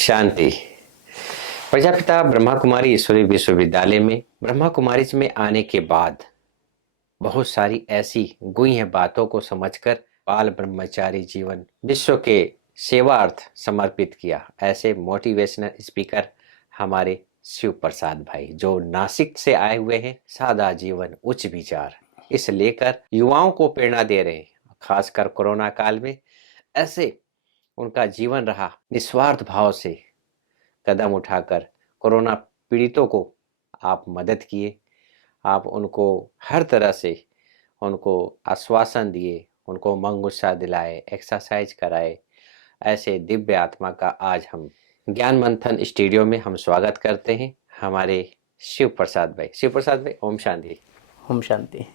शांति। प्रजापिता ब्रह्मा कुमारी ईश्वरीय विश्वविद्यालय में ब्रह्मा कुमारी में आने के बाद बहुत सारी ऐसी गुह्य बातों को समझकर बाल ब्रह्मचारी जीवन विश्व के सेवार्थ समर्पित किया। ऐसे मोटिवेशनल स्पीकर हमारे शिव प्रसाद भाई, जो नासिक से आए हुए हैं। सादा जीवन उच्च विचार, इस लेकर युवाओं को प्रेरणा दे रहे हैं। खासकर कोरोना काल में ऐसे उनका जीवन रहा, निस्वार्थ भाव से कदम उठाकर कोरोना पीड़ितों को आप मदद किए। आप उनको हर तरह से उनको आश्वासन दिए, उनको मन गुस्सा दिलाए, एक्सरसाइज कराए। ऐसे दिव्य आत्मा का आज हम ज्ञान मंथन स्टूडियो में हम स्वागत करते हैं हमारे शिव प्रसाद भाई। शिव प्रसाद भाई, ओम शांति। ओम शांति।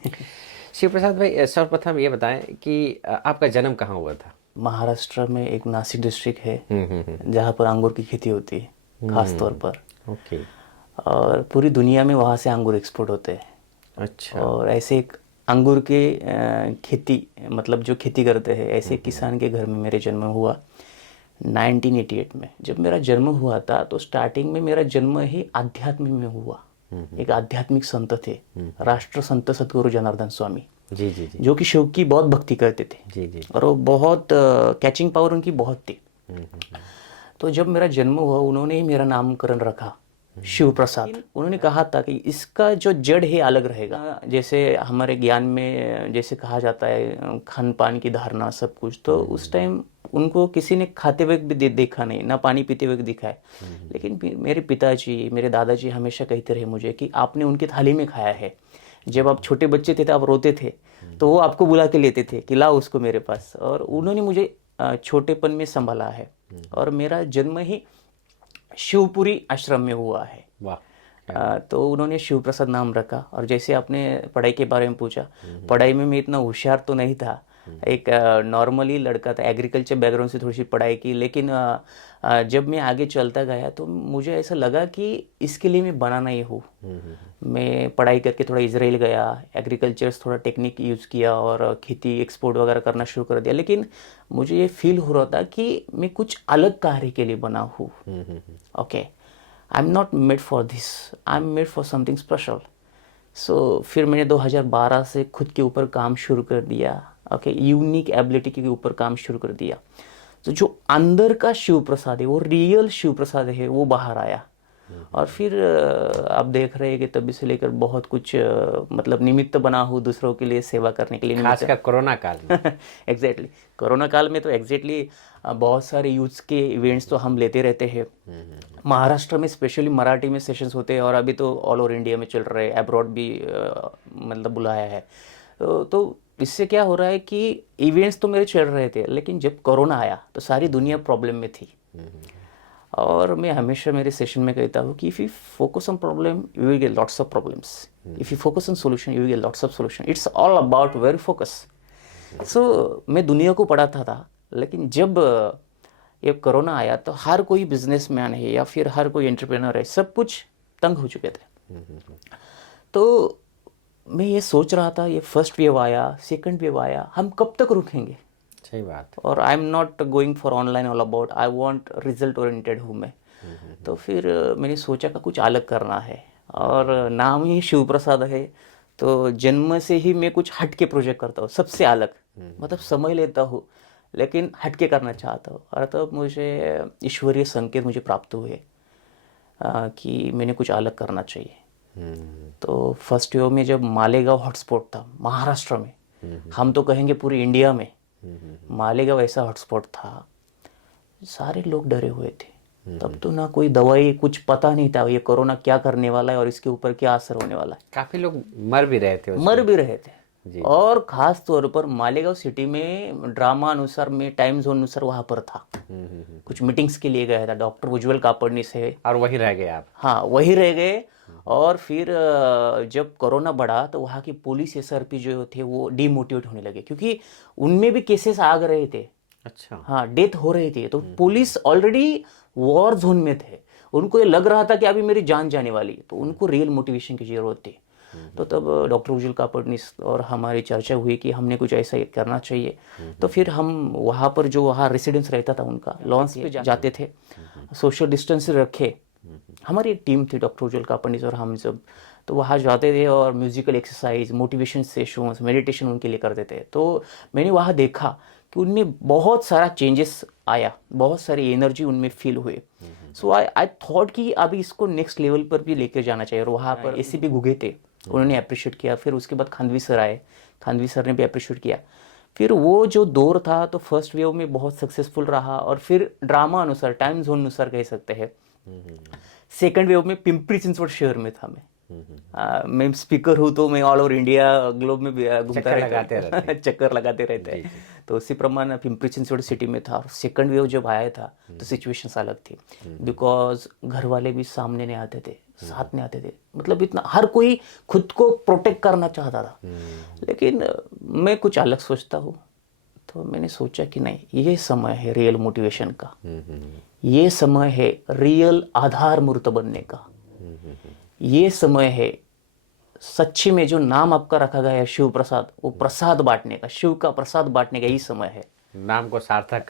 शिव प्रसाद भाई, सर्वप्रथम ये बताएं कि आपका जन्म कहाँ हुआ था? महाराष्ट्र में एक नासिक डिस्ट्रिक्ट है जहाँ पर अंगूर की खेती होती है, खास तौर पर। ओके। और पूरी दुनिया में वहाँ से अंगूर एक्सपोर्ट होते हैं। अच्छा। और ऐसे एक अंगूर के खेती, मतलब जो खेती करते हैं, ऐसे किसान के घर में मेरे जन्म हुआ 1988 में। जब मेरा जन्म हुआ था तो स्टार्टिंग में मेरा जन्म ही आध्यात्म में हुआ। एक आध्यात्मिक संत थे, राष्ट्र संत सतगुरु जनार्दन स्वामी जी जी जी। जो कि शिव की बहुत भक्ति करते थे। जी जी। और वो बहुत कैचिंग पावर उनकी बहुत थी। तो जब मेरा जन्म हुआ, उन्होंने ही मेरा नामकरण रखा शिव प्रसाद। उन्होंने कहा था कि इसका जो जड़ है अलग रहेगा। जैसे हमारे ज्ञान में जैसे कहा जाता है खान पान की धारणा सब कुछ, तो उस टाइम उनको किसी ने खाते हुए भी देखा नहीं, ना पानी पीते हुए दिखा है। लेकिन मेरे पिताजी, मेरे दादाजी हमेशा कहते रहे मुझे कि आपने उनकी थाली में खाया है। जब आप छोटे बच्चे थे तो आप रोते थे, तो वो आपको बुला के लेते थे कि लाओ उसको मेरे पास। और उन्होंने मुझे छोटेपन में संभाला है। और मेरा जन्म ही शिवपुरी आश्रम में हुआ है। वाह। तो उन्होंने शिव प्रसाद नाम रखा। और जैसे आपने पढ़ाई के बारे में पूछा, पढ़ाई में मैं इतना होशियार तो नहीं था, एक नॉर्मली लड़का था। एग्रीकल्चर बैकग्राउंड से थोड़ी सी पढ़ाई की, लेकिन जब मैं आगे चलता गया तो मुझे ऐसा लगा कि इसके लिए मैं बना नहीं हूँ। मैं पढ़ाई करके थोड़ा इजराइल गया, एग्रीकल्चर थोड़ा टेक्निक यूज़ किया और खेती एक्सपोर्ट वगैरह करना शुरू कर दिया। लेकिन मुझे ये फील हो रहा था कि मैं कुछ अलग कार्य के लिए बना हूँ। Okay, I am not made for this, I am made for something special. So फिर मैंने 2012 से खुद के ऊपर काम शुरू कर दिया। ओके, यूनिक एबिलिटी के ऊपर काम शुरू कर दिया। तो जो अंदर का शिव प्रसाद है, वो रियल शिव प्रसाद है, वो बाहर आया। और फिर आप देख रहे हैं कि तभी से लेकर बहुत कुछ मतलब निमित्त बना हूँ दूसरों के लिए सेवा करने के लिए। खासकर कोरोना काल में। एग्जैक्टली, कोरोना काल में तो एग्जैक्टली बहुत सारे यूथ्स के इवेंट्स तो हम लेते रहते हैं। महाराष्ट्र में स्पेशली मराठी में सेशंस होते हैं, और अभी तो ऑल ओवर इंडिया में चल रहे हैं, अब्रॉड भी मतलब बुलाया है। तो इससे क्या हो रहा है कि इवेंट्स तो मेरे चल रहे थे, लेकिन जब कोरोना आया तो सारी दुनिया प्रॉब्लम में थी। और मैं हमेशा मेरे सेशन में कहता हूँ कि if you focus on problem you will get lots of problems, if you focus on solution you will get lots of solution. It's all about very focus. So मैं दुनिया को पढ़ाता था, लेकिन जब ये कोरोना आया तो हर कोई बिजनेसमैन है या फिर हर कोई एंटरप्रेन्योर है, सब कुछ तंग हो चुके थे। तो मैं ये सोच रहा था, ये फर्स्ट वेव आया, सेकंड वेव आया, हम कब तक रुकेंगे? सही बात। और आई am not going for online all about, I want result oriented हूँ मैं। तो फिर मैंने सोचा कि कुछ अलग करना है, और नाम ही शिव प्रसाद है। तो जन्म से ही मैं कुछ हट के प्रोजेक्ट करता हूँ, सबसे अलग। मतलब समय लेता हूँ लेकिन हट के करना चाहता हूँ। और तब मुझे ईश्वरीय संकेत मुझे प्राप्त हुए कि मैंने कुछ अलग करना चाहिए। तो फर्स्ट वेव में जब मालेगांव हॉटस्पॉट था महाराष्ट्र में, हम तो कहेंगे पूरी इंडिया में, मालेगांव ऐसा हॉटस्पॉट था, सारे लोग डरे हुए थे। तब तो ना कोई दवाई, कुछ पता नहीं था ये कोरोना क्या करने वाला है और इसके ऊपर क्या असर होने वाला है। काफी लोग मर भी रहे थे उसमें। मर भी रहे थे जी। और खास तौर पर मालेगांव सिटी में ड्रामा अनुसार, में टाइम जोन अनुसार वहाँ पर था। कुछ मीटिंग्स के लिए गया था, डॉक्टर उज्जवल कापड़नी से। और वही रह गए आप? हाँ, वही रह गए। और फिर जब कोरोना बढ़ा तो वहाँ की पुलिस एसआरपी जो थे वो डीमोटिवेट होने लगे, क्योंकि उनमें भी केसेस आ रहे थे। अच्छा। हाँ, डेथ हो रही थी। तो पुलिस ऑलरेडी वॉर जोन में थे, उनको ये लग रहा था कि अभी मेरी जान जाने वाली। तो उनको रियल मोटिवेशन की जरूरत थी। तो तब डॉक्टर उज्जवल कापड़नीस और हमारी चर्चा हुई कि हमने कुछ ऐसा करना चाहिए। तो फिर हम वहाँ पर जो वहाँ रेसिडेंस रहता था उनका लॉन्च पे जाते थे, सोशल डिस्टेंस रखे। हमारी एक टीम थी, डॉक्टर उज्जवल कापड़नीस और हम सब, तो वहाँ जाते थे और musical exercise, motivation sessions, meditation उनके लिए करते थे। तो मैंने वहाँ देखा कि उनमें बहुत सारा चेंजेस आया, बहुत सारी एनर्जी उनमें फील हुए। सो आई थॉट कि अभी इसको नेक्स्ट लेवल पर भी लेकर जाना चाहिए। और वहाँ पर एसीपी गुगे थे, उन्होंने अप्रिशिएट किया। फिर उसके बाद खानवी सर आए, खानवी सर ने भी अप्रिशिएट किया। फिर वो जो दौर था तो फर्स्ट वेव में बहुत सक्सेसफुल रहा, और फिर ड्रामा अनुसार, टाइम जोन अनुसार कह सकते हैं, सेकंड वेव में पिंपरी चिंचवड शहर में था मैं। मैं स्पीकर हूँ तो मैं ऑल ओवर इंडिया ग्लोब में घूमता चक्कर लगाते रहते हैं। तो उसी प्रमाण पिंपरी चिंचवड सिटी में था। और सेकंड वेव जब आया था तो सिचुएशंस अलग थी, बिकॉज घर वाले भी सामने नहीं आते थे, साथ नहीं आते थे। मतलब इतना हर कोई खुद को प्रोटेक्ट करना चाहता था, लेकिन मैं कुछ अलग सोचता हूँ। तो मैंने सोचा कि नहीं, ये समय है रियल मोटिवेशन का, ये समय है रियल आधार मूर्त बनने का, ये समय है सच्ची में जो नाम आपका रखा गया है शिव प्रसाद, वो प्रसाद बांटने का, शिव का प्रसाद बांटने का, यही समय है नाम को सार्थक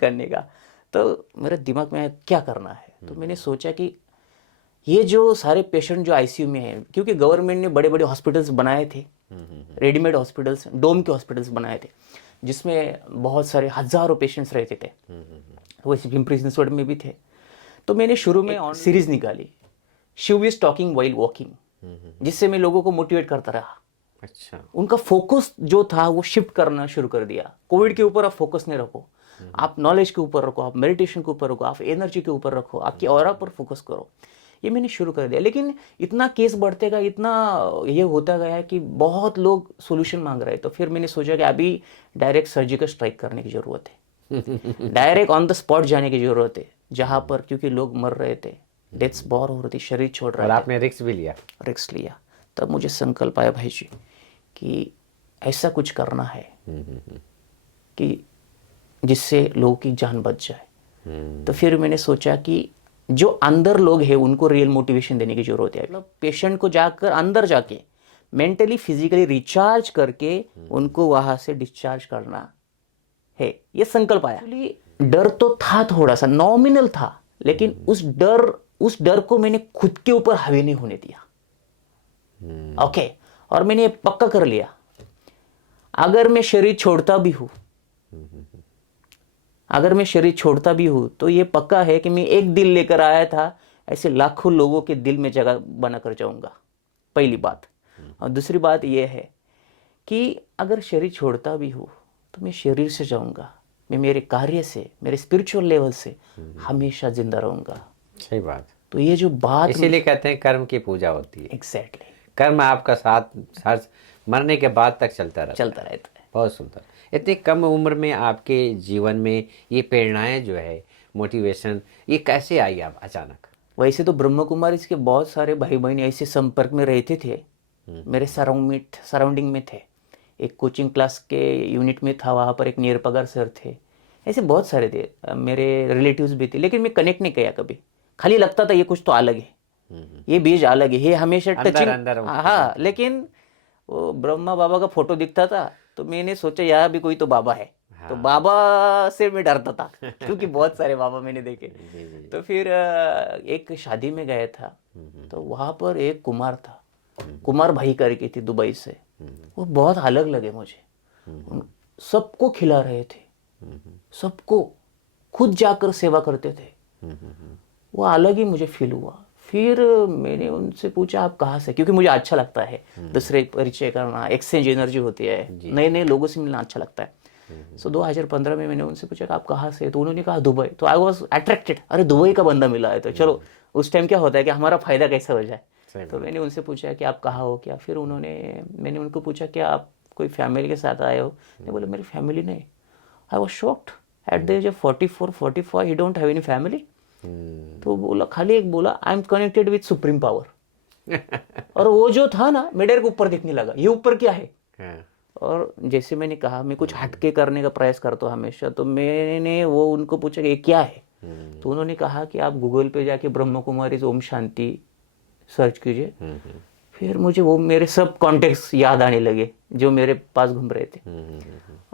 करने का। तो मेरे दिमाग में क्या करना है, तो मैंने सोचा कि ये जो सारे पेशेंट जो आईसीयू में हैं, क्योंकि गवर्नमेंट ने बड़े बड़े हॉस्पिटल्स बनाए थे, रेडीमेड हॉस्पिटल्स, डोम के हॉस्पिटल्स बनाए थे, जिसमें बहुत सारे हजारों पेशेंट्स रहते थे, वैसे पिंपरी चिंचवड में भी थे। तो मैंने शुरू में सीरीज निकाली, Shiv is talking while walking, जिससे मैं लोगों को मोटिवेट करता रहा। अच्छा, उनका फोकस जो था वो शिफ्ट करना शुरू कर दिया। कोविड के ऊपर आप फोकस नहीं रखो, आप नॉलेज के ऊपर रखो, आप मेडिटेशन के ऊपर रखो, आप एनर्जी के ऊपर रखो, आपकी ऑरा पर फोकस करो। ये मैंने शुरू कर दिया। लेकिन इतना केस बढ़ते गया, इतना ये होता गया कि बहुत लोग सोल्यूशन मांग रहे। तो फिर मैंने सोचा कि अभी डायरेक्ट सर्जिकल स्ट्राइक करने की जरूरत है, डायरेक्ट ऑन द स्पॉट जाने की जरूरत है, जहां पर, क्योंकि लोग मर रहे थे, डेथ्स बहुत हो रही थी, शरीर छोड़ रहे थे। आपने रिस्क भी लिया? रिस्क लिया। तब मुझे संकल्प आया भाई जी कि ऐसा कुछ करना है कि जिससे लोगों की जान बच जाए। तो फिर मैंने सोचा कि जो अंदर लोग हैं उनको रियल मोटिवेशन देने की जरूरत है। मतलब पेशेंट को जाकर अंदर जाके मेंटली फिजिकली रिचार्ज करके उनको वहां से डिस्चार्ज करना है, ये संकल्प आया। डर तो था, थोड़ा सा नॉमिनल था, लेकिन उस डर को मैंने खुद के ऊपर हावी नहीं होने दिया। ओके, और मैंने पक्का कर लिया, अगर मैं शरीर छोड़ता भी हूं, तो ये पक्का है कि मैं एक दिल लेकर आया था, ऐसे लाखों लोगों के दिल में जगह बना कर जाऊंगा, पहली बात। और दूसरी बात यह है कि अगर शरीर छोड़ता भी हूं तो मैं शरीर से जाऊंगा, मैं मेरे कार्य से, मेरे स्पिरिचुअल लेवल से हमेशा जिंदा रहूंगा। सही बात। तो ये जो बात, इसीलिए कहते हैं कर्म की पूजा होती है। एग्जैक्टली, कर्म आपका साथ मरने के बाद तक चलता रहता है। बहुत सुंदर। इतनी कम उम्र में आपके जीवन में ये प्रेरणाएं जो है, मोटिवेशन, ये कैसे आई आप अचानक? वैसे तो ब्रह्म कुमारी के बहुत सारे भाई बहन ऐसे संपर्क में रहते थे, मेरे सराउंडिंग में थे। एक कोचिंग क्लास के यूनिट में था, वहाँ पर एक निरपगार सर थे, ऐसे बहुत सारे थे, मेरे रिलेटिव्स भी थे। लेकिन मैं कनेक्ट नहीं किया कभी, खाली लगता था ये कुछ तो अलग है, ये बीज अलग है, ये हमेशा टचिंग। हाँ, लेकिन वो ब्रह्मा बाबा का फोटो दिखता था तो मैंने सोचा यहाँ भी कोई तो बाबा है। हाँ। तो बाबा से मैं डरता था क्योंकि बहुत सारे बाबा मैंने देखे। तो फिर एक शादी में गया था, तो वहाँ पर एक कुमार था, कुमार भाई करके थी दुबई से, वो बहुत अलग लगे मुझे। सबको खिला रहे थे, सबको, खुद जाकर सेवा करते थे, वो अलग ही मुझे फील हुआ। फिर मैंने उनसे पूछा आप कहाँ से, क्योंकि मुझे अच्छा लगता है दूसरे परिचय करना, एक्सचेंज एनर्जी होती है, नए नए लोगों से मिलना अच्छा लगता है। सो 2015 में मैंने उनसे पूछा आप कहाँ से, तो उन्होंने कहा दुबई। तो आई वॉज अट्रैक्टेड, अरे दुबई का बंदा मिला है तो चलो, उस टाइम क्या होता है कि हमारा फायदा कैसे हो जाए। तो मैंने उनसे पूछा कि आप कहाँ हो क्या। फिर मैंने उनको पूछा कि आप कोई फैमिली के साथ आए हो। नहीं, बोले मेरी फैमिली नहीं। I was shocked, at the age of 44-45 he don't have any family. तो बोला, खाली एक बोला I am connected with supreme power. और वो जो था ना, मेरे को ऊपर दिखने लगा, ये ऊपर क्या है। और जैसे मैंने कहा मैं कुछ हटके करने का प्रयास करता हूँ हमेशा, तो मैंने वो उनको पूछा कि ये क्या है। तो उन्होंने कहा कि आप गूगल पे जाके ब्रह्म कुमारी ओम शांति सर्च कीजिए। फिर मुझे वो मेरे सब कॉन्टेक्स्ट याद आने लगे जो मेरे पास घूम रहे थे।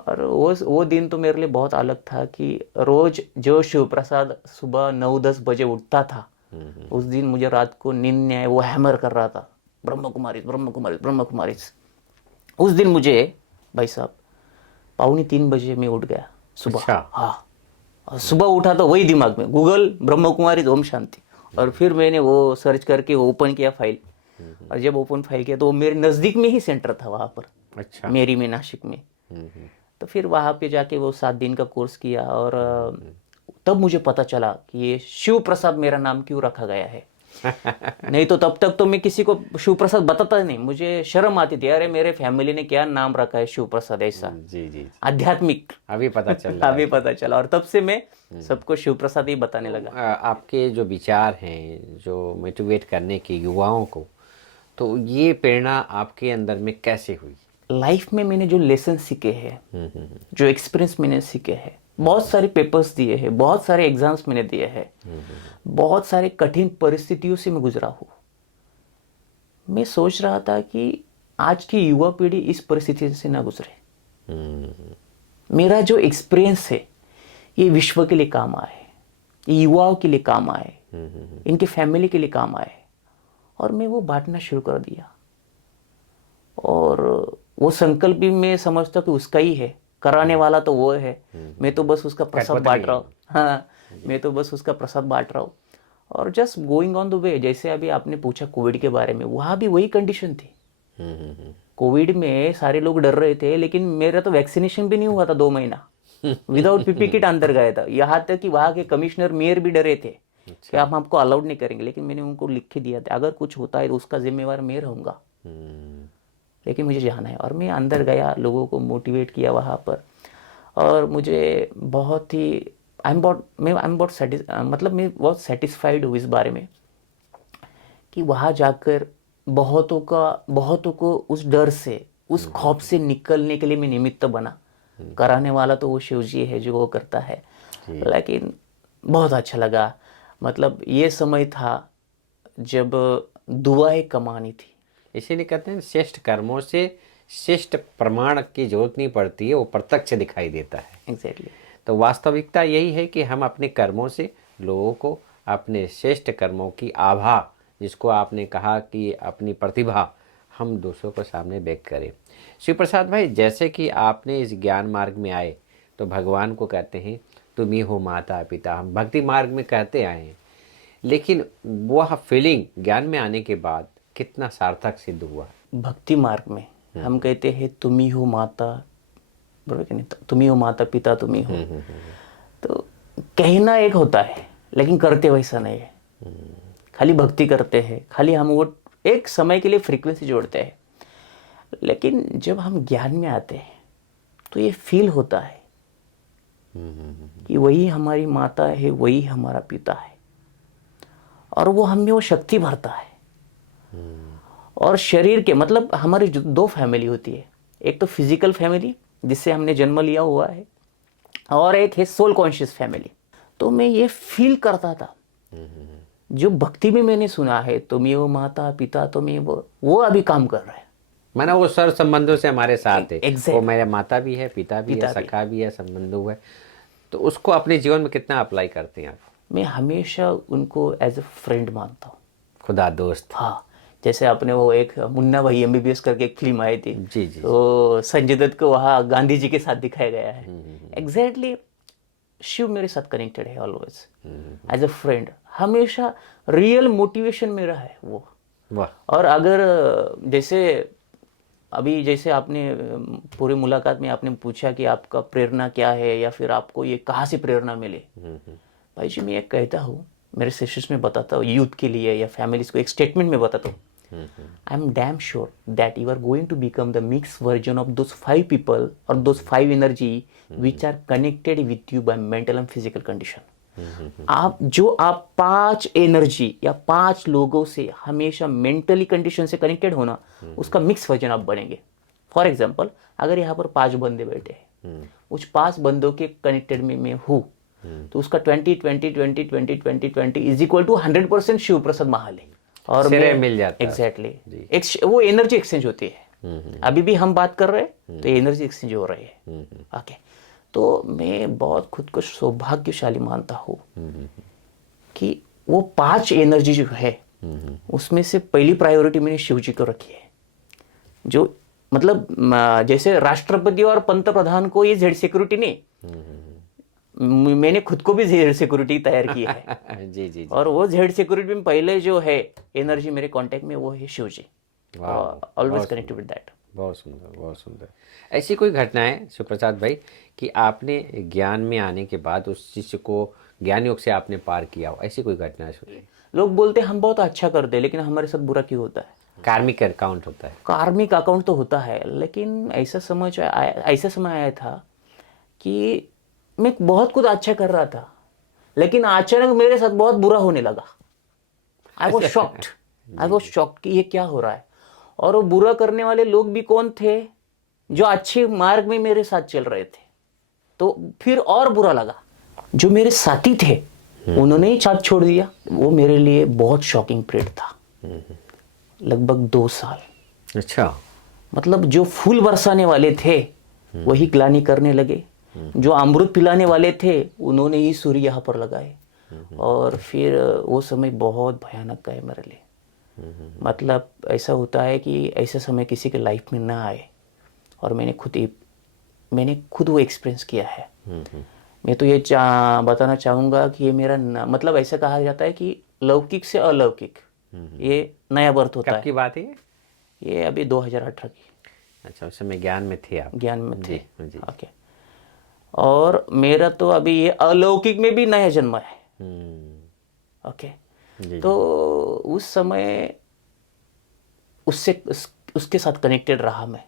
और वो दिन तो मेरे लिए बहुत अलग था कि रोज जो शिव प्रसाद सुबह 9-10 बजे उठता था, उस दिन मुझे रात को नींद नहीं आए, वो हैमर कर रहा था, ब्रह्म कुमारी ब्रह्म कुमारी ब्रह्म कुमारी। उस दिन मुझे भाई साहब 2:45 बजे मैं उठ गया सुबह। अच्छा। हाँ, और सुबह उठा तो वही दिमाग में गूगल ब्रह्म कुमारी ओम शांति, और फिर मैंने वो सर्च करके ओपन किया फाइल, और जब ओपन फाइल किया तो वो मेरे नज़दीक में ही सेंटर था वहाँ पर, अच्छा। मेरी में नासिक में। तो फिर वहाँ पे जाके वो 7 दिन का कोर्स किया, और तब मुझे पता चला कि ये शिव प्रसाद मेरा नाम क्यों रखा गया है। नहीं तो तब तक तो मैं किसी को शिव प्रसाद बताता नहीं, मुझे शर्म आती थी, अरे मेरे फैमिली ने क्या नाम रखा है शिव प्रसाद ऐसा जी जी। आध्यात्मिक। अभी पता चल रहा है। अभी पता चला, और तब से मैं सबको शिव प्रसाद ही बताने लगा। आपके जो विचार हैं जो मोटिवेट करने के युवाओं को, तो ये प्रेरणा आपके अंदर में कैसे हुई? लाइफ में मैंने जो लेसन सीखे हैं, जो एक्सपीरियंस मैंने सीखे हैं, बहुत सारे पेपर्स दिए हैं, बहुत सारे एग्जाम्स मैंने दिए हैं, बहुत सारे कठिन परिस्थितियों से मैं गुजरा हूँ। मैं सोच रहा था कि आज की युवा पीढ़ी इस परिस्थिति से ना गुजरे। मेरा जो एक्सपीरियंस है ये विश्व के लिए काम आए, ये युवाओं के लिए काम आए, इनकी फैमिली के लिए काम आए, और मैं वो बांटना शुरू कर दिया। और वो संकल्प भी मैं समझता कि उसका ही है, कराने वाला तो वो है, मैं तो बस उसका प्रसाद बांट रहा हूँ। हाँ, मैं तो बस उसका प्रसाद बांट रहा हूँ, और just going on the way. जैसे अभी आपने पूछा कोविड के बारे में, वहाँ भी वही कंडीशन थी। कोविड में सारे लोग डर रहे थे, लेकिन मेरा तो वैक्सीनेशन भी नहीं हुआ था 2 महीना, विदाउट पीपी किट अंदर गया था। यहाँ तक कि वहाँ के कमिश्नर मेयर भी डरे थे कि आप हमको अलाउड नहीं करेंगे, लेकिन मैंने उनको लिख के दिया था अगर कुछ होता है तो उसका जिम्मेवार मैं रहूँगा, लेकिन मुझे जाना है। और मैं अंदर गया, लोगों को मोटिवेट किया वहाँ पर, और मुझे बहुत ही मैं बहुत सेटिस्फाइड हूँ इस बारे में कि वहाँ जाकर बहुतों को उस डर से, उस खौफ से निकलने के लिए मैं निमित्त बना। कराने वाला तो वो शिव जी है जो वो करता है, लेकिन बहुत अच्छा लगा। मतलब ये समय था जब दुआएं कमानी थी। इसीलिए कहते हैं श्रेष्ठ कर्मों से श्रेष्ठ प्रमाण की जरूरत नहीं पड़ती है, वो प्रत्यक्ष दिखाई देता है। एग्जैक्टली। तो वास्तविकता यही है कि हम अपने कर्मों से लोगों को अपने श्रेष्ठ कर्मों की आभा, जिसको आपने कहा कि अपनी प्रतिभा, हम दूसरों को सामने व्यक्त करें। शिव प्रसाद भाई, जैसे कि आपने इस ज्ञान मार्ग में आए तो भगवान को कहते हैं तुम ही हो माता पिता, हम भक्ति मार्ग में कहते आए हैं, लेकिन वह फीलिंग ज्ञान में आने के बाद कितना सार्थक सिद्ध हुआ? भक्ति मार्ग में हम कहते हैं तुम ही हो माता, बरोबर कि नहीं, तुम ही हो माता पिता, तुम ही हो। तो कहना एक होता है, लेकिन करते वैसा नहीं है। खाली भक्ति करते हैं, खाली हम वो एक समय के लिए फ्रीक्वेंसी जोड़ते हैं, लेकिन जब हम ज्ञान में आते हैं तो ये फील होता है कि वही हमारी माता है, वही हमारा पिता है, और वो हम में वो शक्ति भरता है। और शरीर के मतलब हमारी 2 फैमिली होती है, एक तो फिजिकल फैमिली जिससे हमने जन्म लिया हुआ है, और एक है सोल कॉन्शियस फैमिली। तो मैं ये फील करता था, जो भक्ति में मैंने सुना है तुम ये वो माता पिता, तो मैं वो अभी काम कर रहा है। माना वो सर संबंधों से हमारे साथ है। Exactly. वो मेरे माता भी है, पिता भी है, सखा भी है, संबंधु है। तो उसको अपने जीवन में कितना अप्लाई करते हैं आप? मैं हमेशा उनको एज ए फ्रेंड मानता हूँ, खुदा दोस्त। हाँ, जैसे आपने वो एक मुन्ना भाई MBBS करके एक फिल्म आई थी, जी जी। तो संजय दत्त को वहाँ गांधी जी के साथ दिखाया गया है। एग्जैक्टली शिव मेरे साथ कनेक्टेड है ऑलवेज एज ए फ्रेंड, हमेशा रियल मोटिवेशन मेरा है वो। वाह। और अगर जैसे आपने पूरी मुलाकात में आपने पूछा कि आपका प्रेरणा क्या है, या फिर आपको ये कहाँ से प्रेरणा मिले, भाई जी मैं एक कहता हूँ, मेरे सेशंस में बताता हूँ यूथ के लिए या फैमिलीज को, एक स्टेटमेंट में बताता हूँ, I am damn sure that you are going to become the mix version of those 5 people और those 5 energy which are connected with you by mental and physical condition. आप 5 एनर्जी या 5 लोगों से हमेशा मेंटली कंडीशन से connected होना, उसका mix version आप बनेंगे। फॉर एग्जाम्पल, अगर यहाँ पर 5 बंदे बैठे हैं, उस 5 बंदों के कनेक्टेड में मैं हूँ, तो उसका 20 20 20 20 20 20 इज इक्वल टू 100% शिव प्रसाद महाले। और श्रेय मिल जाता है। एग्जैक्टली जी। वो एनर्जी एक्सचेंज होती है। हम्म, अभी भी हम बात कर रहे हैं तो एनर्जी एक्सचेंज हो रही है। ओके, तो मैं बहुत खुद को सौभाग्यशाली मानता हूँ कि वो 5 एनर्जी जो है उसमें से पहली प्रायोरिटी मैंने शिव जी को रखी है। जो मतलब जैसे राष्ट्रपति और पंत प्रधान को ये जेड सिक्योरिटी नहीं, मैंने खुद को भी जेड सिक्योरिटी तैयार की है। जी जी जी। और वो जेड सिक्योरिटी में पहले जो है एनर्जी मेरे कांटेक्ट में वो है Shiv ji. Always connected with that. बहुत सुंदर, बहुत सुंदर। ऐसी कोई घटना है शिवप्रसाद भाई कि आपने ज्ञान में आने के बाद उस चीज़ को ज्ञान योग से आपने पार किया हो, ऐसी कोई घटना है? सुनिए। लोग बोलते हैं हम बहुत अच्छा करते हैं लेकिन हमारे साथ बुरा क्यों होता है। कार्मिक अकाउंट होता है। कार्मिक अकाउंट तो होता है, लेकिन ऐसा समय आया था कि मैं बहुत कुछ अच्छा कर रहा था लेकिन अचानक मेरे साथ बहुत बुरा होने लगा। आई वॉज शॉक्ड कि ये क्या हो रहा है। और वो बुरा करने वाले लोग भी कौन थे? जो अच्छे मार्ग में मेरे साथ चल रहे थे। तो फिर और बुरा लगा। जो मेरे साथी थे उन्होंने ही साथ छोड़ दिया। वो मेरे लिए बहुत शॉकिंग पीरियड था, लगभग 2 साल। अच्छा। मतलब जो फूल बरसाने वाले थे वही ग्लानि करने लगे, जो अमृत पिलाने वाले थे उन्होंने ही सूर्य यहाँ पर लगाए। और फिर वो समय बहुत भयानक है मेरे लिए। मतलब ऐसा होता है कि ऐसा समय किसी के लाइफ में ना आए, और मैंने खुद वो एक्सपीरियंस किया है। मैं तो ये बताना चाहूँगा कि ये मेरा मतलब ऐसा कहा जाता है कि लौकिक से अलौकिक ये नया बर्थ होता कब है। की बात है ये अभी 2018 की। अच्छा, उस समय ज्ञान में थे आप? ज्ञान में थे। जी। ओके। और मेरा तो अभी ये अलौकिक में भी नया जन्म है। ओके। जी। तो उस समय उसके साथ कनेक्टेड रहा मैं,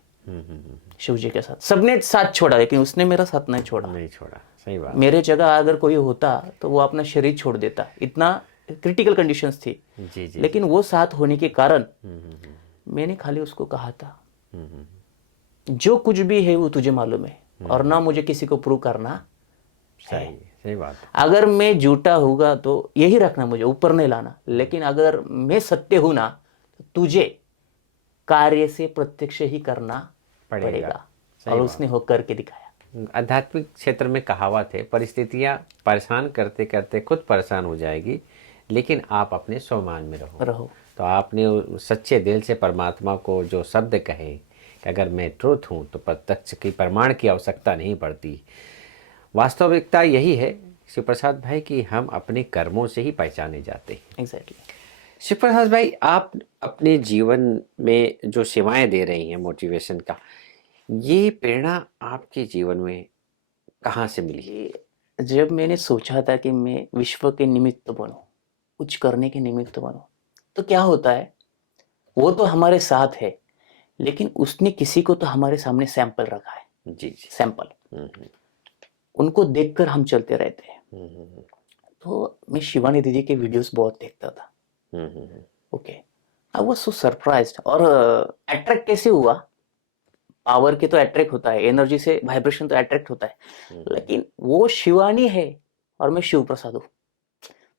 शिव जी के साथ। सबने साथ छोड़ा लेकिन उसने मेरा साथ नहीं छोड़ा। सही बात। मेरे जगह अगर कोई होता तो वो अपना शरीर छोड़ देता, इतना क्रिटिकल कंडीशंस थी। जी जी। लेकिन वो साथ होने के कारण मैंने खाली उसको कहा था जो कुछ भी है वो तुझे मालूम है, और ना मुझे किसी को प्रूव करना। सही बात। अगर मैं झूठा होगा तो यही रखना, मुझे ऊपर नहीं लाना। लेकिन अगर मैं सत्य हूं ना तो तुझे कार्य से प्रत्यक्ष ही करना पड़ेगा। और उसने हो करके दिखाया। आध्यात्मिक क्षेत्र में कहावत है, परिस्थितियां परेशान करते करते खुद परेशान हो जाएगी, लेकिन आप अपने स्वाभिमान में रहो। तो आपने सच्चे दिल से परमात्मा को जो शब्द कहे कि अगर मैं ट्रुथ हूँ तो प्रत्यक्ष की प्रमाण की आवश्यकता नहीं पड़ती। वास्तविकता यही है शिवप्रसाद भाई कि हम अपने कर्मों से ही पहचाने जाते हैं। एग्जैक्टली। शिवप्रसाद भाई, आप अपने जीवन में जो सेवाएं दे रही हैं, मोटिवेशन का, ये प्रेरणा आपके जीवन में कहाँ से मिली? जब मैंने सोचा था कि मैं विश्व के निमित्त बनूं, कुछ करने के निमित्त बनूं, तो क्या होता है, वो तो हमारे साथ है लेकिन उसने किसी को तो हमारे सामने सैंपल रखा है। जी। सैंपल, उनको देखकर हम चलते रहते हैं। तो मैं शिवानी दीदी के वीडियोस बहुत देखता था। Okay, I was so surprised. और अट्रैक्ट कैसे हुआ? पावर के तो अट्रैक्ट होता है, एनर्जी से वाइब्रेशन तो अट्रैक्ट होता है, लेकिन वो शिवानी है और मैं शिव प्रसाद हूँ।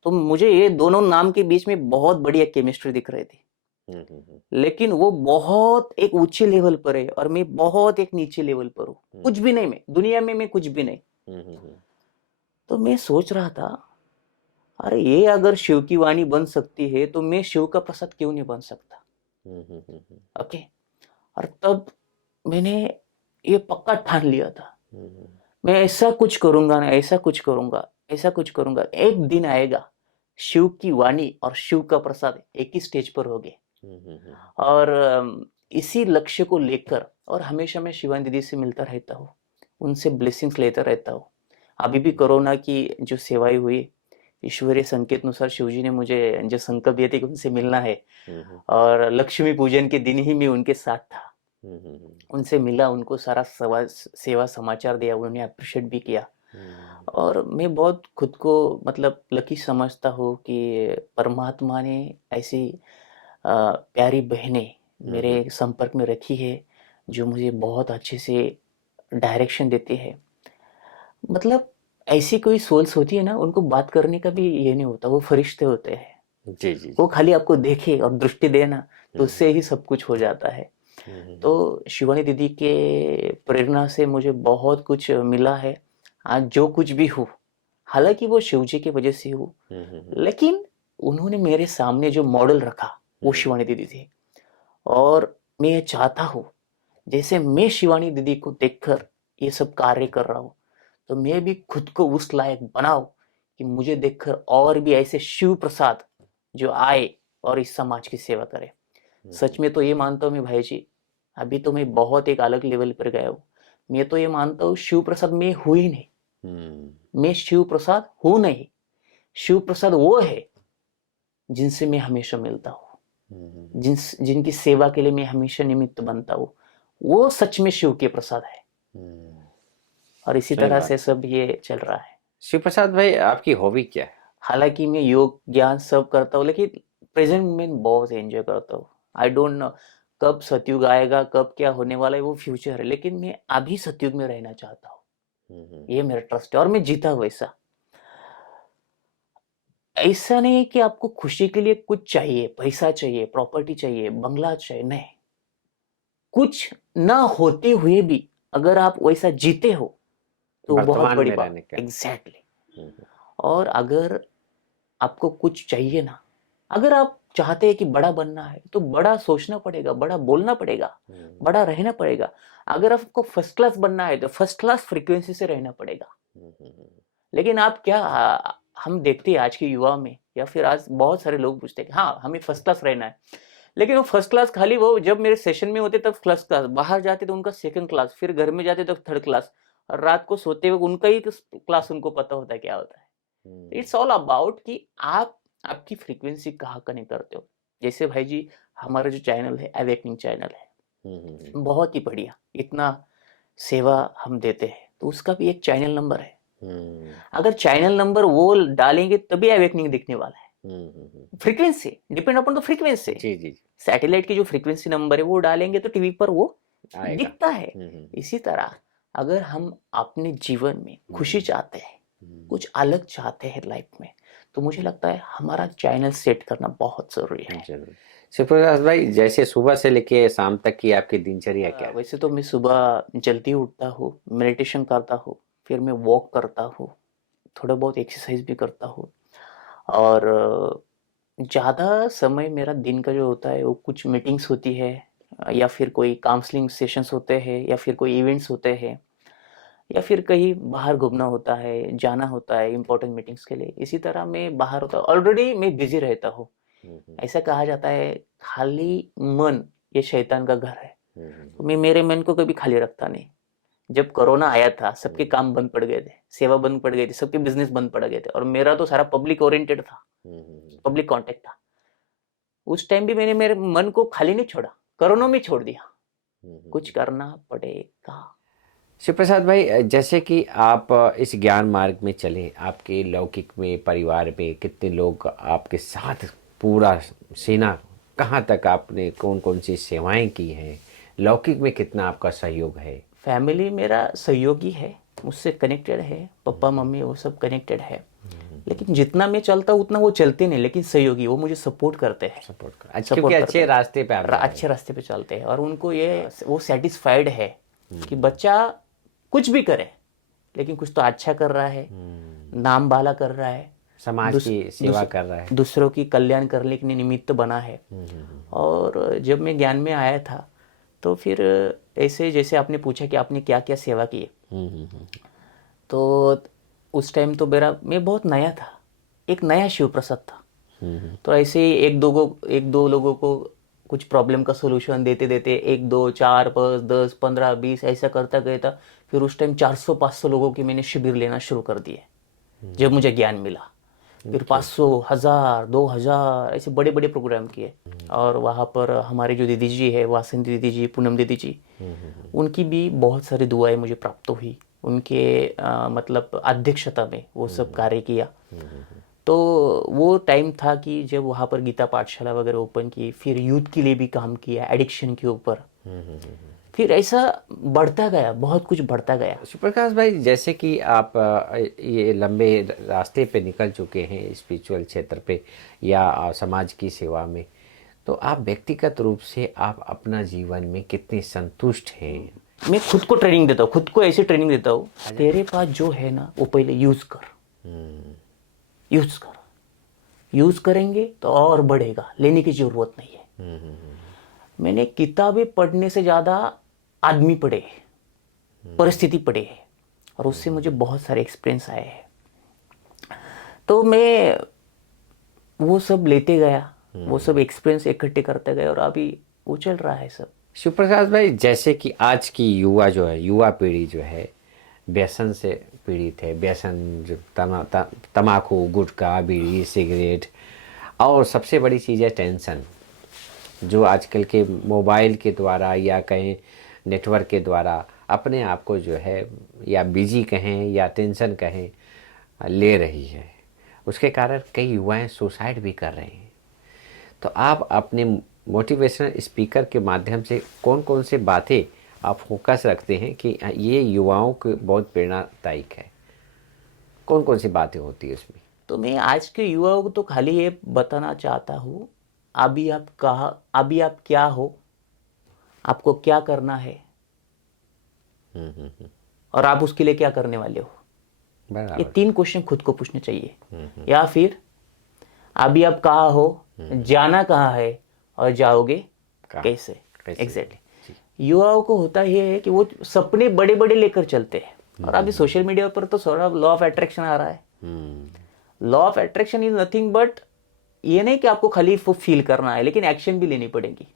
तो मुझे ये दोनों नाम के बीच में बहुत बढ़िया केमिस्ट्री दिख रही थी। लेकिन वो बहुत एक ऊंचे लेवल पर है और मैं बहुत एक नीचे लेवल पर हूँ। कुछ भी नहीं, मैं दुनिया में मैं कुछ भी नहीं। तो मैं सोच रहा था, अरे ये अगर शिव की वाणी बन सकती है तो मैं शिव का प्रसाद क्यों नहीं बन सकता? ओके। और तब मैंने ये पक्का ठान लिया था, मैं ऐसा कुछ करूंगा ना, ऐसा कुछ करूंगा, ऐसा कुछ करूंगा। एक दिन आएगा शिव की वाणी और शिव का प्रसाद एक ही स्टेज पर होंगे। और इसी लक्ष्य को लेकर और हमेशा मैं शिवानी दीदी से मिलता रहता हूँ, उनसे ब्लेसिंग्स लेता रहता हूँ। अभी भी कोरोना की जो सेवाएं हुई, ईश्वरीय संकेत अनुसार शिवजी ने मुझे जो संकल्प दिए थे कि उनसे मिलना है, और लक्ष्मी पूजन के दिन ही मैं उनके साथ था। उनसे मिला, उनको सारा सेवा समाचार दिया, उन्होंने अप्रिशिएट भी किया। और मैं बहुत खुद को मतलब लकी समझता हूँ कि परमात्मा ने ऐसी प्यारी बहनें मेरे संपर्क में रखी है जो मुझे बहुत अच्छे से डायरेक्शन देती है। मतलब ऐसी कोई सोल्स होती है ना, उनको बात करने का भी ये नहीं होता, वो फरिश्ते होते हैं। जी जी। वो खाली आपको देखे और दृष्टि देना, तो उससे ही सब कुछ हो जाता है। तो शिवानी दीदी के प्रेरणा से मुझे बहुत कुछ मिला है। आज जो कुछ भी हूँ, हालांकि वो शिव जी की वजह से हूँ, लेकिन उन्होंने मेरे सामने जो मॉडल रखा वो शिवानी दीदी थी। और मैं ये चाहता हूँ, जैसे मैं शिवानी दीदी को देखकर ये सब कार्य कर रहा हूँ, तो मैं भी खुद को उस लायक बनाऊं कि मुझे देखकर और भी ऐसे शिव प्रसाद जो आए और इस समाज की सेवा करे। सच में तो ये मानता हूँ मैं भाई जी, अभी तो मैं बहुत एक अलग लेवल पर गया हूँ। मैं तो ये मानता हूँ शिव प्रसाद मैं हूँ ही नहीं, मैं शिव प्रसाद हूँ नहीं। शिव प्रसाद वो है जिनसे मैं हमेशा मिलता हूँ, जिनकी सेवा के लिए मैं हमेशा निमित्त बनता हूँ, वो सच में शिव के प्रसाद है। और इसी सही तरह बात से है। सब ये चल रहा है। शिव प्रसाद भाई, आपकी हॉबी क्या है? हालांकि मैं योग ज्ञान सब करता हूँ, लेकिन प्रेजेंट मोमेंट बहुत एंजॉय करता हूँ। आई डोंट नो कब सतयुग आएगा, कब क्या होने वाला है, वो फ्यूचर है, लेकिन मैं अभी सतयुग में रहना चाहता हूँ। ये मेरा ट्रस्ट है और मैं जीता हूँ। ऐसा ऐसा नहीं है कि आपको खुशी के लिए कुछ चाहिए, पैसा चाहिए, प्रॉपर्टी चाहिए, बंगला चाहिए, नहीं। कुछ ना होते हुए भी अगर आप वैसा जीते हो तो बहुत वर्तमान बड़ी में बात। रहने का। एग्जैक्टली। और अगर आपको कुछ चाहिए ना, अगर आप चाहते हैं कि बड़ा बनना है तो बड़ा सोचना पड़ेगा, बड़ा बोलना पड़ेगा, बड़ा रहना पड़ेगा। अगर आपको फर्स्ट क्लास बनना है तो फर्स्ट क्लास फ्रीक्वेंसी से रहना पड़ेगा। लेकिन आप क्या हम देखते हैं आज के युवा में, या फिर आज बहुत सारे लोग पूछते हैं कि हाँ हमें फर्स्ट क्लास रहना है, लेकिन वो फर्स्ट क्लास खाली वो जब मेरे सेशन में होते तब फर्स्ट क्लास, बाहर जाते तो उनका सेकंड क्लास, फिर घर में जाते तो थर्ड क्लास, और रात को सोते हुए उनका ही क्लास उनको पता होता है क्या होता है। इट्स ऑल अबाउट कि आप आपकी फ्रीक्वेंसी कहाँ कनेक्ट करते हो। जैसे भाई जी, हमारा जो चैनल है अवेकनिंग चैनल है, बहुत ही बढ़िया, इतना सेवा हम देते हैं, तो उसका भी एक चैनल नंबर है। अगर चैनल नंबर वो डालेंगे तभी अवेकनिंग दिखने वाला है। Frequency depend upon the frequency. जी जी। सैटेलाइट की जो फ्रीक्वेंसी नंबर है वो डालेंगे तो टीवी पर वो आएगा। दिखता है। इसी तरह अगर हम अपने जीवन में खुशी चाहते हैं, कुछ अलग चाहते हैं लाइफ में, तो मुझे लगता है हमारा चैनल सेट करना बहुत जरूरी है। जरूर। शिवप्रकाश भाई, जैसे सुबह से लेके शाम तक की आपकी दिनचर्या क्या है? वैसे तो मैं सुबह जल्दी उठता हूँ, मेडिटेशन करता हूँ, फिर मैं वॉक करता हूँ, थोड़ा बहुत एक्सरसाइज भी करता हूँ। और ज़्यादा समय मेरा दिन का जो होता है वो कुछ मीटिंग्स होती है, या फिर कोई काउंसलिंग सेशंस होते हैं, या फिर कोई इवेंट्स होते हैं, या फिर कहीं बाहर घूमना होता है, जाना होता है इम्पोर्टेंट मीटिंग्स के लिए। इसी तरह मैं बाहर होता हूँ, ऑलरेडी मैं बिजी रहता हूँ। ऐसा कहा जाता है खाली मन ये शैतान का घर है, तो मैं मेरे मन को कभी खाली रखता नहीं। जब कोरोना आया था सबके काम बंद पड़ गए थे, सेवा बंद पड़ गई थी, सबके बिजनेस बंद पड़ गए थे, और मेरा तो सारा पब्लिक ओरिएंटेड था, पब्लिक कांटेक्ट था। उस टाइम भी मैंने मेरे मन को खाली नहीं छोड़ा, कोरोना में छोड़ दिया। कुछ करना पड़ेगा। शिवप्रसाद भाई, जैसे कि आप इस ज्ञान मार्ग में चले, आपके लौकिक में परिवार में कितने लोग आपके साथ, पूरा सेना, कहाँ तक आपने कौन कौन सी सेवाएं की हैं, लौकिक में कितना आपका सहयोग है? फैमिली मेरा सहयोगी है, मुझसे कनेक्टेड है, पापा मम्मी वो सब कनेक्टेड है, लेकिन जितना मैं चलता हूँ उतना वो चलते नहीं, लेकिन सहयोगी वो मुझे सपोर्ट करते हैं। सपोर्ट कर, क्योंकि अच्छे रास्ते पे आप जा रहे अच्छे रास्ते पे चलते हैं, और उनको ये वो सेटिस्फाइड है कि बच्चा कुछ भी करे लेकिन कुछ तो अच्छा कर रहा है, नाम बाला कर रहा है, समाज की सेवा कर रहा है। दूसरों की कल्याण करने के निमित्त बना है। और जब मैं ज्ञान में आया था तो फिर ऐसे, जैसे आपने पूछा कि आपने क्या क्या सेवा की है, तो उस टाइम तो मैं बहुत नया था, एक नया शिव प्रसाद था। तो ऐसे ही एक दो लोगों को कुछ प्रॉब्लम का सोल्यूशन देते देते 1 2 4 5 10 15 20 ऐसा करता गया था। फिर उस टाइम 400 500 लोगों के मैंने शिविर लेना शुरू कर दिए जब मुझे ज्ञान मिला। फिर 500 1000 2000 ऐसे बड़े बड़े प्रोग्राम किए। और वहाँ पर हमारे जो दीदी जी है, वासंती दीदी जी, पूनम दीदी जी, उनकी भी बहुत सारी दुआएं मुझे प्राप्त हुई। उनके मतलब अध्यक्षता में वो सब कार्य किया। तो वो टाइम था कि जब वहाँ पर गीता पाठशाला वगैरह ओपन की, फिर यूथ के लिए भी काम किया, एडिक्शन के ऊपर। फिर ऐसा बढ़ता गया, बहुत कुछ बढ़ता गया। सुप्रकाश भाई, जैसे कि आप ये लंबे रास्ते पे निकल चुके हैं स्पिरिचुअल क्षेत्र पे या समाज की सेवा में, तो आप व्यक्तिगत रूप से आप अपना जीवन में कितने संतुष्ट हैं? मैं खुद को ट्रेनिंग देता हूँ, खुद को ऐसी ट्रेनिंग देता हूँ, तेरे पास जो है ना वो पहले यूज कर, यूज कर, यूज करेंगे तो और बढ़ेगा, लेने की जरूरत नहीं है। मैंने किताबें पढ़ने से ज्यादा आदमी पढ़े, परिस्थिति पढ़े, और उससे मुझे बहुत सारे एक्सपीरियंस आए हैं। तो मैं वो सब लेते गया, वो सब एक्सपीरियंस इकट्ठे करते गए, और अभी वो चल रहा है सब। शिवप्रकाश भाई, जैसे कि आज की युवा जो है, युवा पीढ़ी जो है, व्यसन से पीड़ित है। व्यसन जो तम्बाकू, गुटखा, बीड़ी, सिगरेट, और सबसे बड़ी चीज़ है टेंशन, जो आजकल के मोबाइल के द्वारा या कहें नेटवर्क के द्वारा अपने आप को जो है या बिजी कहें या टेंशन कहें ले रही है। उसके कारण कई युवाएं सुसाइड भी कर रहे हैं। तो आप अपने मोटिवेशनल स्पीकर के माध्यम से कौन कौन से बातें आप फोकस रखते हैं कि ये युवाओं को बहुत प्रेरणादायक है? कौन कौन सी बातें होती है उसमें? तो मैं आज के युवाओं को तो खाली ये बताना चाहता हूँ, अभी आप क्या हो, आपको क्या करना है, और आप उसके लिए क्या करने वाले हो। ये बराबर। 3 क्वेश्चन खुद को पूछने चाहिए। या फिर अभी आप कहाँ हो, जाना कहाँ है, और जाओगे कैसे। एग्जैक्टली। युवाओं को होता ये है कि वो सपने बड़े बड़े लेकर चलते हैं, और अभी सोशल मीडिया पर तो थोड़ा लॉ ऑफ अट्रैक्शन आ रहा है। Law of attraction is nothing but, ये नहीं कि आपको खाली फील करना है, लेकिन एक्शन भी लेनी पड़ेगी।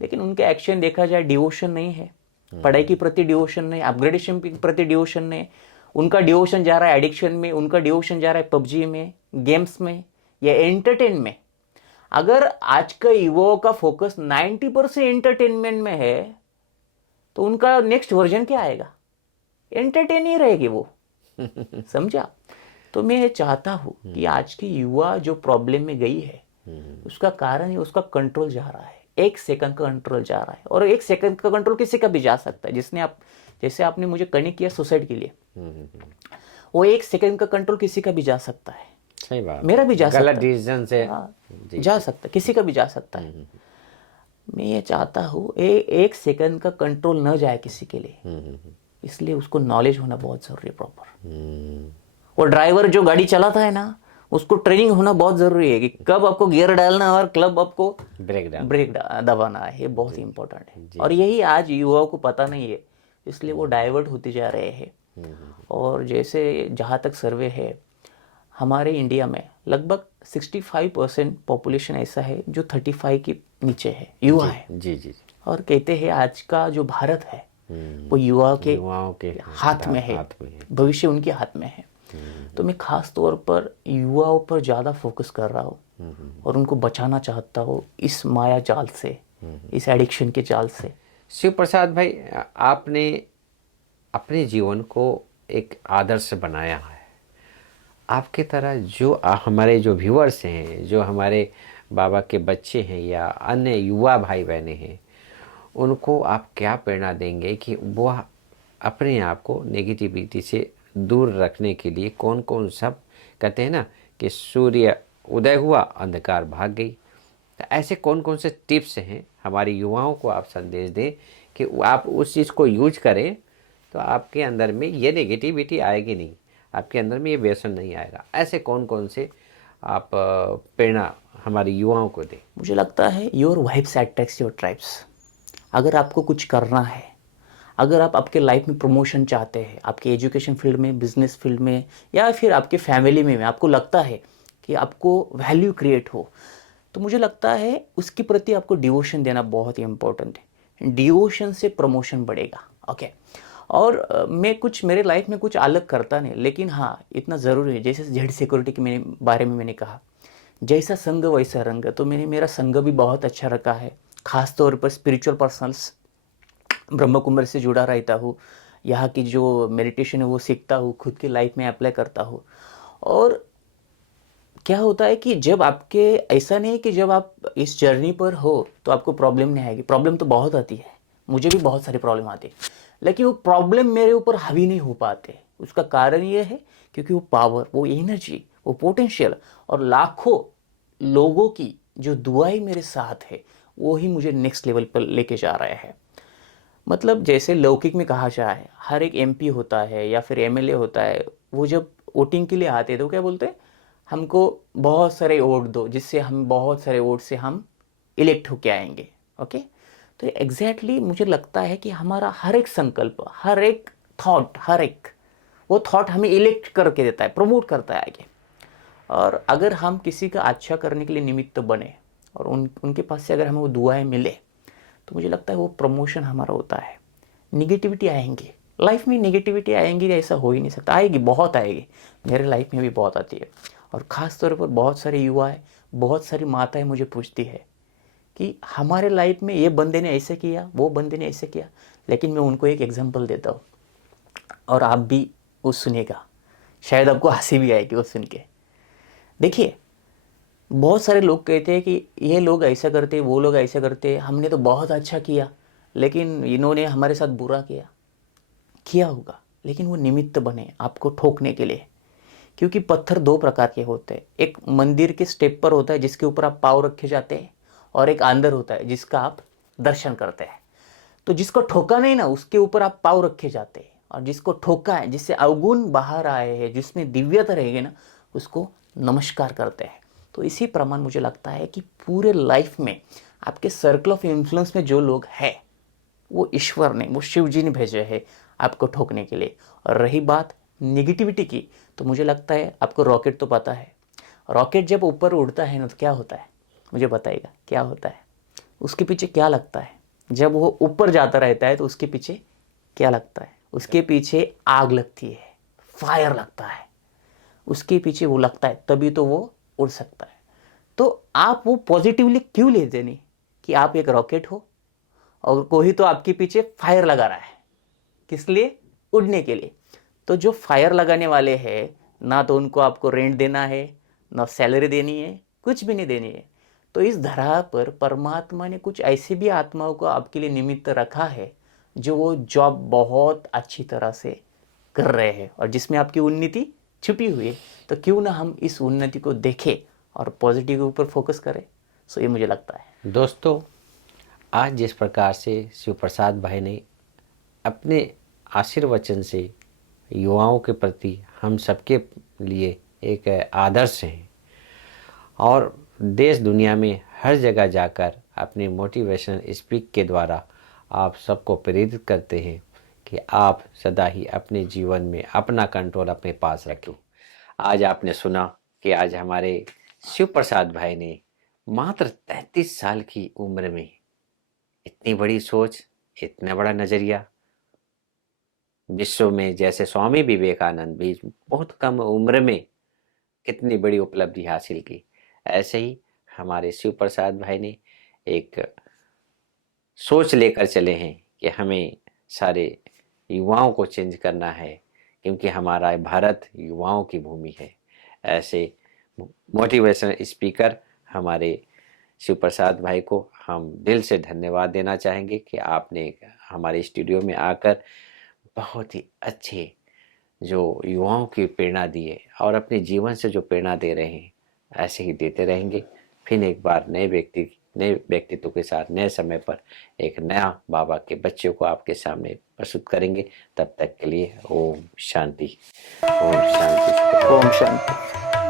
लेकिन उनके एक्शन देखा जाए, डिवोशन नहीं है, पढ़ाई के प्रति डिवोशन नहीं, अपग्रेडेशन के प्रति डिवोशन नहीं। उनका डिवोशन जा रहा है एडिक्शन में, उनका डिवोशन जा रहा है पबजी में, गेम्स में, या एंटरटेन में। अगर आज का युवाओं का फोकस 90% एंटरटेनमेंट में है, तो उनका नेक्स्ट वर्जन क्या आएगा? एंटरटेन ही रहेगी वो। समझा? तो मैं ये चाहता हूँ कि आज की युवा जो प्रॉब्लम में गई है, उसका कारण है उसका कंट्रोल जा रहा है, 1 सेकंड का कंट्रोल जा रहा है। और 1 सेकंड का कंट्रोल किसी का भी जा सकता है। जैसे आपने मुझे कनेक्ट किया सुसाइड के लिए, वो 1 सेकंड का कंट्रोल किसी का भी जा सकता है। सही बात। मेरा भी जा सकता है, गलत डिसीजन से जा सकता है, किसी का भी जा सकता है। मैं ये चाहता हूँ 1 सेकंड का कंट्रोल न जाए किसी के लिए, इसलिए उसको नॉलेज होना बहुत जरूरी है, प्रॉपर। और ड्राइवर जो गाड़ी चलाता है ना, उसको ट्रेनिंग होना बहुत जरूरी है कि कब आपको गियर डालना और कब आपको ब्रेक दबाना है। ये बहुत इंपॉर्टेंट है, और यही आज युवाओं को पता नहीं है, इसलिए वो डाइवर्ट होते जा रहे हैं। और जैसे जहाँ तक सर्वे है, हमारे इंडिया में लगभग 65% पॉपुलेशन ऐसा है जो 35 के नीचे है, युवा है। जी। और कहते हैं आज का जो भारत है वो युवाओं के हाथ में है, भविष्य उनके हाथ में है। तो मैं खास तौर पर युवाओं पर ज़्यादा फोकस कर रहा हूँ, और उनको बचाना चाहता हूँ इस माया जाल से, इस एडिक्शन के जाल से। शिव प्रसाद भाई, आपने अपने जीवन को एक आदर्श बनाया है। आपके तरह जो हमारे जो व्यूअर्स हैं, जो हमारे बाबा के बच्चे हैं या अन्य युवा भाई बहनें हैं, उनको आप क्या प्रेरणा देंगे कि वो अपने आप को नेगेटिविटी से दूर रखने के लिए कौन कौन सब, कहते हैं ना कि सूर्य उदय हुआ अंधकार भाग गई, तो ऐसे कौन कौन से टिप्स हैं हमारे युवाओं को आप संदेश दें कि आप उस चीज़ को यूज करें तो आपके अंदर में ये नेगेटिविटी आएगी नहीं, आपके अंदर में ये व्यसन नहीं आएगा। ऐसे कौन कौन से आप प्रेरणा हमारे युवाओं को दें? मुझे लगता है your vibes attracts your tribes. अगर आपको कुछ करना है, अगर आप आपके लाइफ में प्रमोशन चाहते हैं, आपके एजुकेशन फील्ड में, बिजनेस फील्ड में, या फिर आपके फैमिली में आपको लगता है कि आपको वैल्यू क्रिएट हो, तो मुझे लगता है उसके प्रति आपको डिवोशन देना बहुत ही इंपॉर्टेंट है। डिवोशन से प्रमोशन बढ़ेगा। ओके। और मैं कुछ मेरे लाइफ में कुछ अलग करता नहीं, लेकिन हाँ इतना ज़रूरी है, जैसे जेड सिक्योरिटी के बारे में मैंने कहा, जैसा संग वैसा रंग। तो मेरा संग भी बहुत अच्छा रखा है, खास तौर पर स्पिरिचुअल पर्सनल्स, ब्रह्म कुमारी से जुड़ा रहता हूँ, यहाँ की जो मेडिटेशन है वो सीखता हूँ, खुद की लाइफ में अप्लाई करता हूँ। और क्या होता है कि जब ऐसा नहीं कि जब आप इस जर्नी पर हो तो आपको प्रॉब्लम नहीं आएगी, प्रॉब्लम तो बहुत आती है, मुझे भी बहुत सारी प्रॉब्लम आती है, लेकिन वो प्रॉब्लम मेरे ऊपर हावी नहीं हो पाते। उसका कारण ये है क्योंकि वो पावर, वो एनर्जी, वो पोटेंशियल और लाखों लोगों की जो दुआएं मेरे साथ है, वो ही मुझे नेक्स्ट लेवल पर लेके जा रहे हैं। मतलब जैसे लौकिक में कहा जाए, हर एक एमपी होता है या फिर एमएलए होता है, वो जब वोटिंग के लिए आते हैं तो क्या बोलते हैं, हमको बहुत सारे वोट दो जिससे हम बहुत सारे वोट से हम इलेक्ट होके आएंगे। ओके, तो एग्जैक्टली मुझे लगता है कि हमारा हर एक संकल्प, हर एक थॉट, हर एक वो थॉट हमें इलेक्ट करके देता है, प्रमोट करता है आगे। और अगर हम किसी का अच्छा करने के लिए निमित्त बने और उनके पास से अगर हमें वो दुआएं मिले, तो मुझे लगता है वो प्रमोशन हमारा होता है। निगेटिविटी आएंगी लाइफ में, निगेटिविटी आएंगी ऐसा हो ही नहीं सकता, आएगी, बहुत आएगी, मेरे लाइफ में भी बहुत आती है। और ख़ास तौर पर बहुत सारे युवा, बहुत सारी माताएं मुझे पूछती है कि हमारे लाइफ में ये बंदे ने ऐसे किया, वो बंदे ने ऐसे किया, लेकिन मैं उनको एक एग्जांपल देता हूँ और आप भी वो सुनेगा, शायद आपको हंसी भी आएगी वो सुन के। देखिए, बहुत सारे लोग कहते हैं कि ये लोग ऐसा करते, वो लोग ऐसा करते, हमने तो बहुत अच्छा किया लेकिन इन्होंने हमारे साथ बुरा किया। किया होगा, लेकिन वो निमित्त बने आपको ठोकने के लिए। क्योंकि पत्थर दो प्रकार के होते हैं, एक मंदिर के स्टेप पर होता है जिसके ऊपर आप पाँव रखे जाते हैं, और एक अंदर होता है जिसका आप दर्शन करते हैं। तो जिसको ठोका नहीं ना, उसके ऊपर आप पाँव रखे जाते हैं, और जिसको ठोका है, जिससे अवगुण बाहर आए हैं, जिसमें दिव्यता रहेगी ना, उसको नमस्कार करते हैं। तो इसी प्रमाण मुझे लगता है कि पूरे लाइफ में आपके सर्कल ऑफ इन्फ्लुएंस में जो लोग हैं, वो ईश्वर ने, वो शिव जी ने भेजे हैं आपको ठोकने के लिए। और रही बात निगेटिविटी की, तो मुझे लगता है आपको रॉकेट तो पता है, रॉकेट जब ऊपर उड़ता है ना तो क्या होता है, मुझे बताइएगा क्या होता है, उसके पीछे क्या लगता है? जब वो ऊपर जाता रहता है तो उसके पीछे क्या लगता है? उसके पीछे आग लगती है, फायर लगता है, उसके पीछे वो लगता है, तभी तो वो उड़ सकता है। तो आप वो पॉजिटिवली क्यों लेते नहीं कि आप एक रॉकेट हो और कोई तो आपके पीछे फायर लगा रहा है, किस लिए? उड़ने के लिए। तो जो फायर लगाने वाले हैं ना, तो उनको आपको रेंट देना है, ना सैलरी देनी है, कुछ भी नहीं देनी है। तो इस धरा पर परमात्मा ने कुछ ऐसी भी आत्माओं को आपके लिए निमित्त रखा है जो वो जॉब बहुत अच्छी तरह से कर रहे हैं और जिसमें आपकी उन्नति छुपी हुई है। तो क्यों ना हम इस उन्नति को देखें और पॉजिटिव के ऊपर फोकस करें। सो ये मुझे लगता है। दोस्तों, आज जिस प्रकार से शिव प्रसाद भाई ने अपने आशीर्वचन से युवाओं के प्रति हम सबके लिए एक आदर्श हैं और देश दुनिया में हर जगह जाकर अपने मोटिवेशनल स्पीक के द्वारा आप सबको प्रेरित करते हैं कि आप सदा ही अपने जीवन में अपना कंट्रोल अपने पास रखें। आज आपने सुना कि आज हमारे शिव प्रसाद भाई ने मात्र 33 साल की उम्र में इतनी बड़ी सोच, इतना बड़ा नज़रिया, विश्व में जैसे स्वामी विवेकानंद भी बहुत कम उम्र में कितनी बड़ी उपलब्धि हासिल की, ऐसे ही हमारे शिव प्रसाद भाई ने एक सोच लेकर चले हैं कि हमें सारे युवाओं को चेंज करना है, क्योंकि हमारा भारत युवाओं की भूमि है। ऐसे मोटिवेशनल स्पीकर हमारे शिव प्रसाद भाई को हम दिल से धन्यवाद देना चाहेंगे कि आपने हमारे स्टूडियो में आकर बहुत ही अच्छे जो युवाओं की प्रेरणा दी है और अपने जीवन से जो प्रेरणा दे रहे हैं, ऐसे ही देते रहेंगे। फिर एक बार नए व्यक्तित्व के साथ नए समय पर एक नया बाबा के बच्चे को आपके सामने प्रस्तुत करेंगे। तब तक के लिए ओम शांति, ओम शांति, ओम शांति।